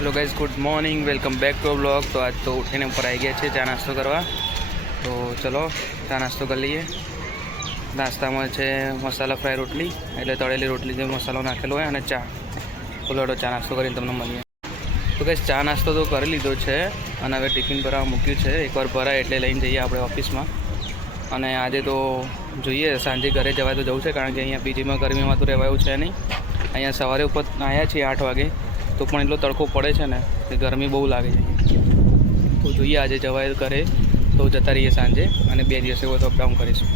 Hello guys, good morning, welcome back to blog. तो आज तो उठीने ऊपर आई गया है चा नास्तो करवा। तो चलो चा नास्तो कर लीए। नास्ता में है मसाला फ्राई रोटली એટલે તળેલી રોટલી જે મસાલો નાખેલો હોય અને ચા। બોલો ચા નાસ્તો કરીને તમને મળીએ। તો ગાઈસ ચા નાસ્તો તો કરી લીધો છે અને હવે ટિફિન ભરાવા મૂક્યું છે। એકવાર ભરાય એટલે લઈને જઈએ આપણે ઓફિસમાં। અને આજે તો જોઈએ સાંજે ઘરે જવાય તો જવું છે, કારણ કે અહીંયા પીજીમાં ગરમીમાં તો રહેવાયું છે નહીં। અહીંયા સવારે ઉપર આવ્યા છીએ 8 વાગે, તો પણ એટલો તડકો પડે છે ને કે ગરમી બહુ લાગે છે। તો જોઈએ આજે જવાય કરે તો જતા રહીએ સાંજે, અને 2 દિવસે હોય તો અપડાઉન કરીશું।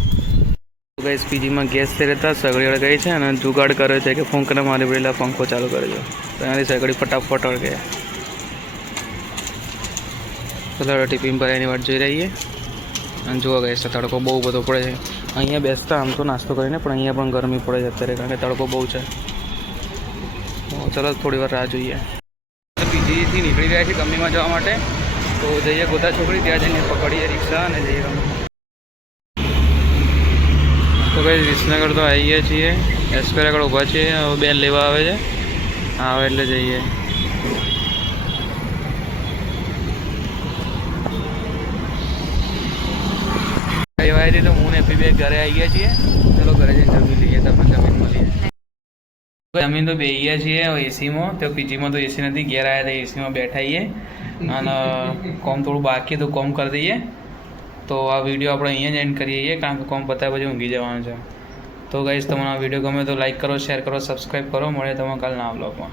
તો ગાઈસ પીજીમાં ગેસ से रहता सगड़ी अड़गाई है અને जुगाड़ करे છે કે ફોંકના મારી પડેલા પંખો ચાલુ કરજો, તો એનાથી સગડી ફટાફટ અડગે। તો ટિફિન પર એની વાટ જોઈ રહીએ। અને જોવા ગાઈસ તડકો બહુ બધો પડે છે। અહીંયા બેસતા આમ તો નાસ્તો કરીને પણ અહીંયા પણ ગરમી પડે છે અત્યારે, કારણ કે તડકો બહુ છે। તો ચલો થોડી વાર રાહ જોઈએ। પીજીથી નીકળી ગયા છીએ કંપનીમાં જવા માટે। તો જઈએ ગોતા છોકરી, ત્યાં જઈને પકડીએ રિક્ષા અને જઈએ કંપની। તો ભાઈ વિસનગર તો આવી ગયા છીએ, એસ્પેર આગળ ઊભા છીએ। હવે બેન લેવા આવે છે, આવે એટલે જઈએ। કહેવાય હતી તો હું ને એપી બે ઘરે આવી ગયા છીએ। ચલો ઘરે જઈને જમી લઈએ, તમને જમીન મળીએ। જમીન તો બેસી ગયા છીએ એસીમાં। તો પીજીમાં તો એસી નથી, ઘેર આવ્યા હતા એસીમાં બેઠા છીએ અને કોમ થોડું બાકી તો કોમ કરી દઈએ। તો આ વિડીયો આપણે અહીંયા જ એન્ડ કરીએ, કારણ કે કોમ પતાવ્યા પછી ઊંઘી જવાનું છે। તો ગાઈસ તમને આ વિડીયો ગમે તો લાઈક કરો, શેર કરો, સબસ્ક્રાઈબ કરો। મળે તમે કાલ નવા બ્લોગમાં।